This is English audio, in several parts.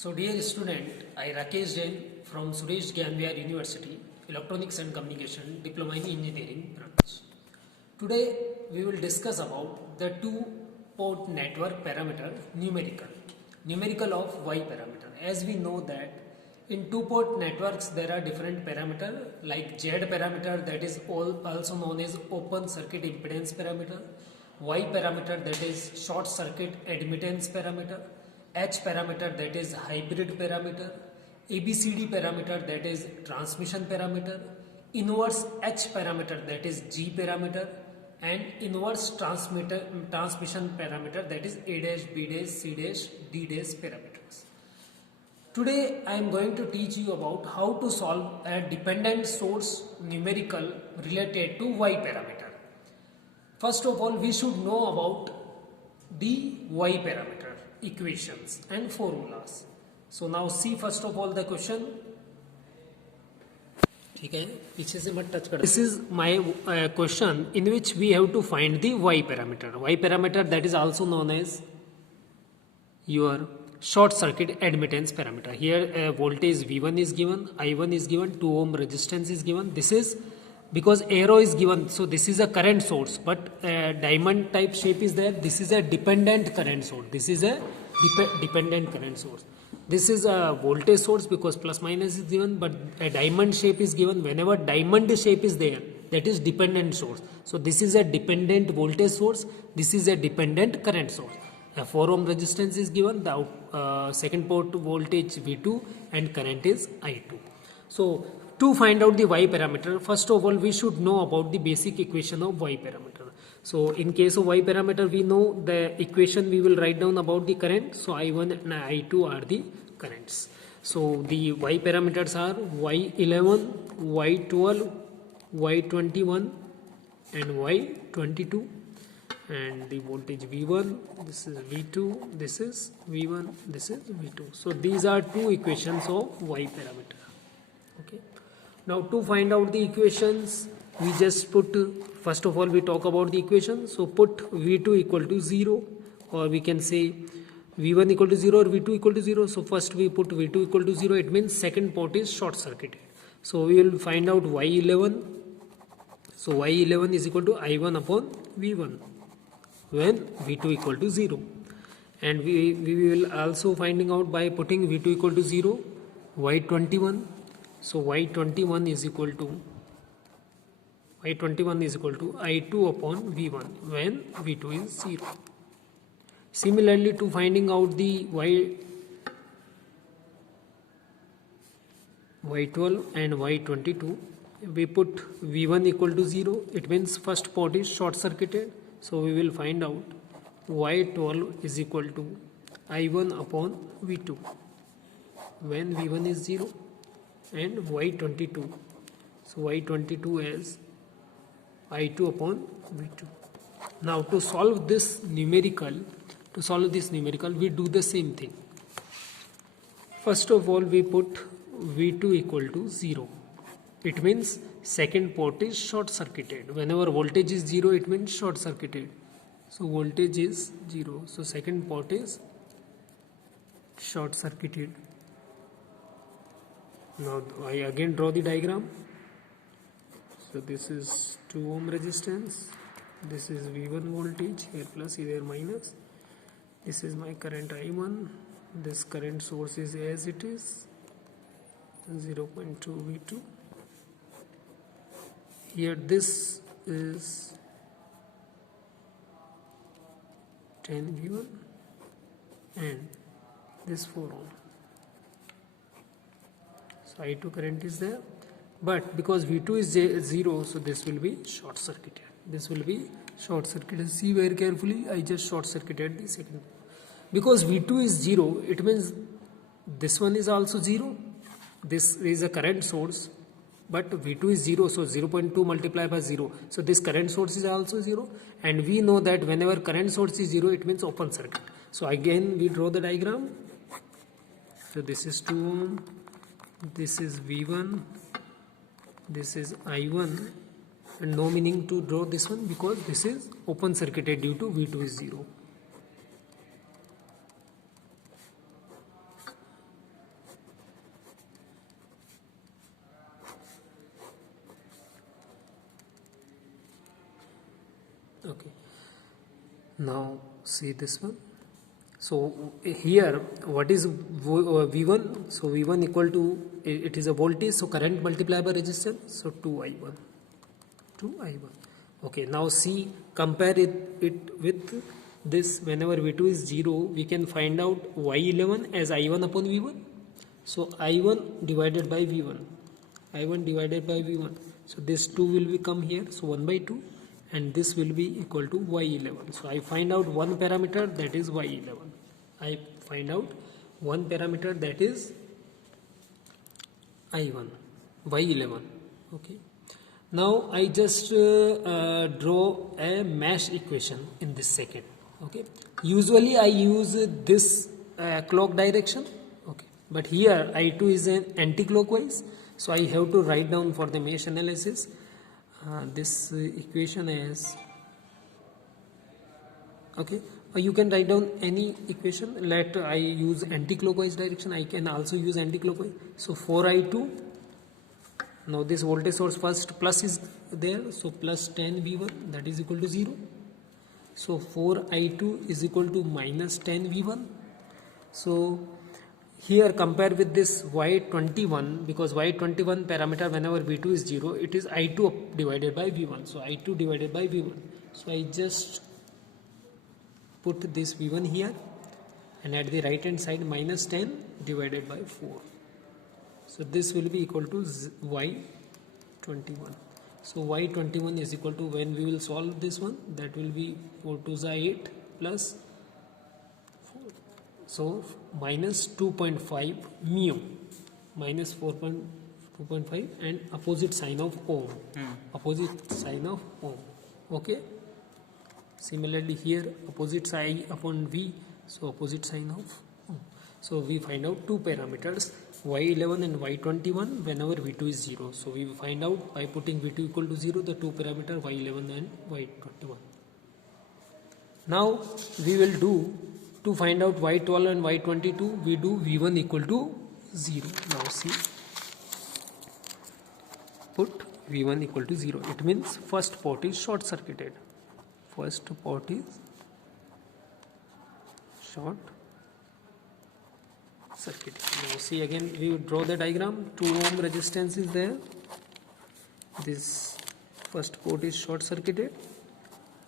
So dear student, I Rakesh Jain from Suresh Gyanviar University, Electronics and Communication, Diploma in Engineering branch. Today we will discuss about the two-port network parameter numerical of Y parameter. As we know that in two-port networks there are different parameter like Z parameter, that is also known as open circuit impedance parameter, Y parameter, that is short circuit admittance parameter, H parameter, that is hybrid parameter, ABCD parameter, that is transmission parameter, inverse H parameter, that is G parameter, and inverse transmission parameter, that is A dash, B dash, C dash, D dash parameters. Today I am going to teach you about how to solve a dependent source numerical related to Y parameter. First of all, we should know about the Y parameter equations and formulas. So now see first of all the question. ठीक है, पीछे से मत touch कर. This is my question in which we have to find the Y parameter. Y parameter, that is also known as your short circuit admittance parameter. Here voltage V1 is given, I1 is given, 2 ohm resistance is given. This is because arrow is given, so this is a current source, but diamond type shape is there. This is a dependent current source. This is a dependent current source. This is a voltage source because plus minus is given, but a diamond shape is given. Whenever diamond shape is there, that is dependent source. So this is a dependent voltage source. This is a dependent current source. A 4 ohm resistance is given. The second port voltage V2 and current is I2. So to find out the Y parameter, first of all we should know about the basic equation of Y parameter. So in case of Y parameter, we know the equation we will write down about the current. So I1 and I2 are the currents. So the Y parameters are Y11, Y12, Y21 and Y22. And the voltage V1, this is V2, this is V1, this is V2. So these are two equations of Y parameter. Okay. Now to find out the equations, we just put, first of all we talk about the equation. So put V2 equal to 0, or we can say V1 equal to 0 or V2 equal to 0. So first we put V2 equal to 0, it means second port is short circuited. So we will find out Y11. So Y11 is equal to I1 upon V1 when V2 equal to 0. And we will also finding out by putting V2 equal to 0, Y21. So Y21 is equal to I2 upon V1 when V2 is 0. Similarly, to finding out the Y12 and Y22, we put V1 equal to 0. It means first port is short circuited. So we will find out Y12 is equal to I1 upon V2 when V1 is 0. And Y22, so Y22 as I2 upon V2. Now to solve this numerical, we do the same thing. First of all, we put V2 equal to 0. It means second port is short circuited. Whenever voltage is 0, it means short circuited. So voltage is 0. So second port is short circuited. Now I again draw the diagram. So this is 2 ohm resistance. This is V1 voltage, here plus, here minus. This is my current I1. This current source is as it is, 0.2 V2. Here this is 10 V1 and this 4 ohm. So I2 current is there, but because V2 is 0, so this will be short circuited. See very carefully, I just short circuited the second. Because V2 is 0, it means this one is also 0. This is a current source, but V2 is 0, so 0.2 multiplied by 0. So this current source is also 0, and we know that whenever current source is 0, it means open circuit. So again we draw the diagram. So this is 2 ohm. This is V1, this is I1, and no meaning to draw this one because this is open circuited due to V2 is 0. Okay. Now see this one. So here what is V1? So V1 equal to, it is a voltage, so current multiplied by resistance, so 2I1. 2I1. Okay, now see, compare it with this. Whenever V2 is 0, we can find out Y11 as I1 upon V1. So I1 divided by V1. I1 divided by V1. So this 2 will become here, so 1 by 2, and this will be equal to Y11. So I find out one parameter, that is Y11. I find out one parameter, that is I1, Y11. Okay. Now I just draw a mesh equation in this second. Okay. Usually I use this clock direction. Okay. But here I2 is an anti-clockwise. So I have to write down for the mesh analysis this equation as, okay, you can write down any equation. Let I use anti-clockwise direction. I can also use anti-clockwise. So 4I2. Now this voltage source first plus is there. So plus 10 V1, that is equal to 0. So 4I2 is equal to minus 10 V1. So here compare with this Y21, because Y21 parameter whenever V2 is 0, it is I2 divided by V1. So I2 divided by V1. So I just put this V1 here, and at the right hand side minus 10 divided by 4. So this will be equal to Y21. So Y21 is equal to, when we will solve this one, that will be 4 to the 8 plus 4. So minus 2.5 mu, minus 4.2.5, and opposite sign of ohm. Opposite sign of ohm. Okay. Similarly here opposite sign upon V, so opposite sign of ohm. So we find out two parameters, Y11 and Y21, whenever V2 is 0. So we will find out by putting V2 equal to 0 the two parameter Y11 and Y21. Now we will do, to find out Y12 and Y22, we do V1 equal to 0. Now see, put V1 equal to 0. It means first port is short circuited. First port is short circuit. Now see, again we will draw the diagram. 2 ohm resistance is there. This first port is short circuited.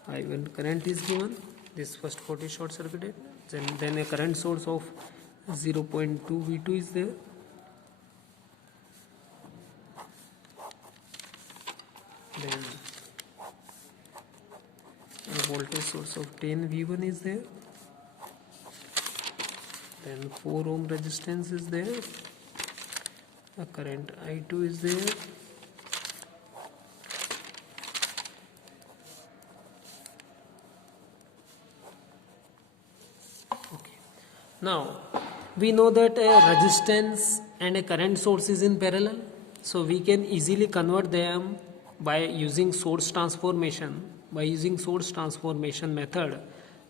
I1 current is given. This first port is short circuited. Then a current source of 0.2 V2 is there. Then a voltage source of 10 V1 is there. Then 4 ohm resistance is there. A current I2 is there. Okay. Now we know that a resistance and a current source is in parallel, so we can easily convert them by using source transformation. By using source transformation method,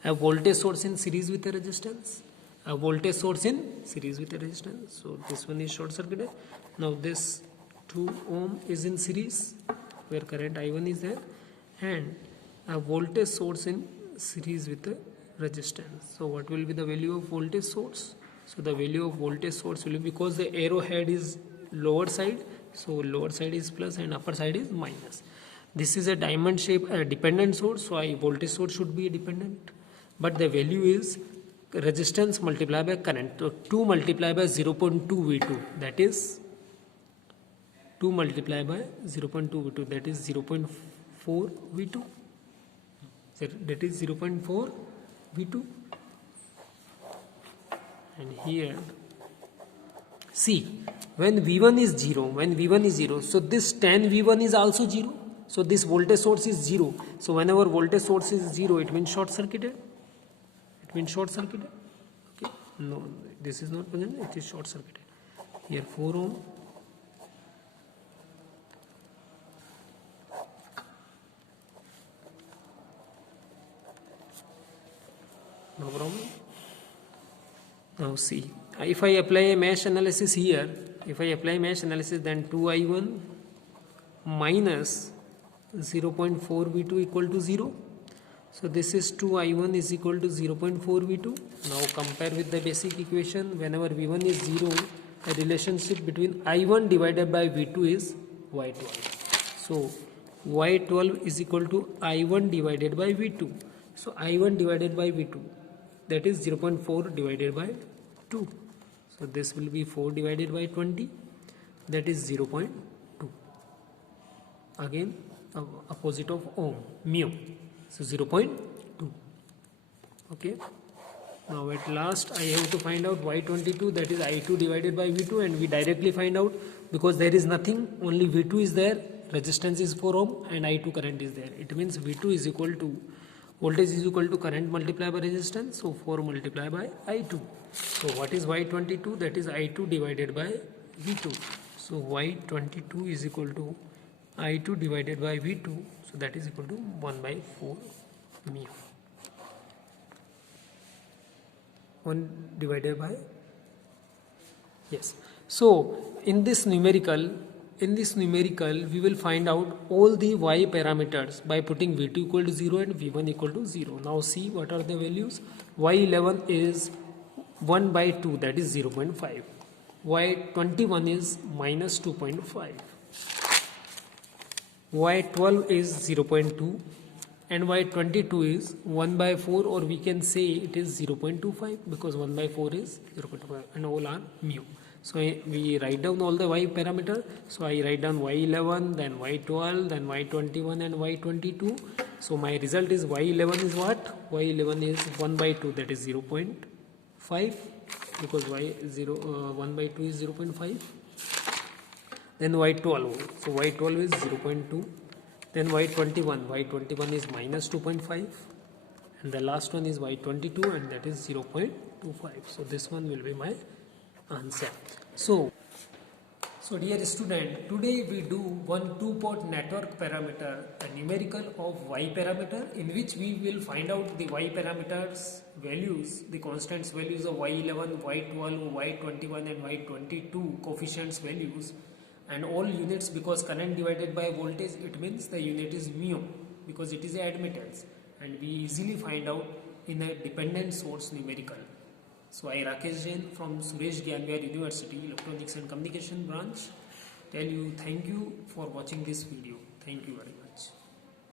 a voltage source in series with a resistance, a voltage source in series with a resistance. So this one is short circuited. Now this 2 ohm is in series where current I1 is there, and a voltage source in series with a resistance. So what will be the value of voltage source? So the value of voltage source will be, because the arrowhead is lower side, so lower side is plus and upper side is minus. This is a diamond shape dependent source, so voltage source should be dependent, but the value is resistance multiplied by current. So 2 multiplied by 0.2 V2, that is 2 multiplied by 0.2 V2, that is 0.4 V2. That is 0.4 V2. And here see, when V1 is 0, so this 10 V1 is also 0. So this voltage source is 0. So whenever voltage source is 0, it means short circuited. It means short circuited. Okay. No, this is not present. It is short circuited. Here 4 ohm. No problem. Now see, if I apply a mesh analysis here, then 2I1 minus 0.4 V2 equal to 0. So this is 2I1 is equal to 0.4 V2. Now compare with the basic equation. Whenever V1 is 0, the relationship between I1 divided by V2 is Y12. So Y12 is equal to I1 divided by V2. So I1 divided by V2, that is 0.4 divided by 2. So this will be 4 divided by 20, that is 0.2. Again opposite of ohm, mu. So 0.2. Okay. Now at last I have to find out Y22, that is I2 divided by V2, and we directly find out because there is nothing, only V2 is there, resistance is 4 ohm and I2 current is there. It means V2 is equal to, voltage is equal to current multiplied by resistance, so 4 multiplied by I2. So what is Y22? That is I2 divided by V2. So Y22 is equal to I2 divided by V2, so that is equal to 1 by 4 mu. 1 divided by, yes. So in this numerical we will find out all the y parameters by putting V2 equal to 0 and V1 equal to 0. Now see what are the values. Y11 is 1 by 2, that is 0.5. Y21 is minus 2.5. Y12 is 0.2 and Y22 is 1 by 4, or we can say it is 0.25 because 1 by 4 is 0.25 and all are mu. So we write down all the y parameter. So I write down Y11, then Y12, then Y21 and Y22. So my result is Y11 is what? Y11 is 1 by 2, that is 0.5 because 1 by 2 is 0.5. Then Y12, so Y12 is 0.2. Then Y21 is minus 2.5, and the last one is Y22, and that is 0.25. So this one will be my answer. So dear student, today we do one two-port network parameter, a numerical of y parameter, in which we will find out the y parameters values, the constants values of Y11, Y12, Y21 and Y22 coefficients values, and all units, because current divided by voltage, it means the unit is mu because it is a admittance, and we easily find out in a dependent source numerical. So I, Rakesh Jain from Suresh Gyanwar University, Electronics and Communication branch, tell you thank you for watching this video. Thank you very much.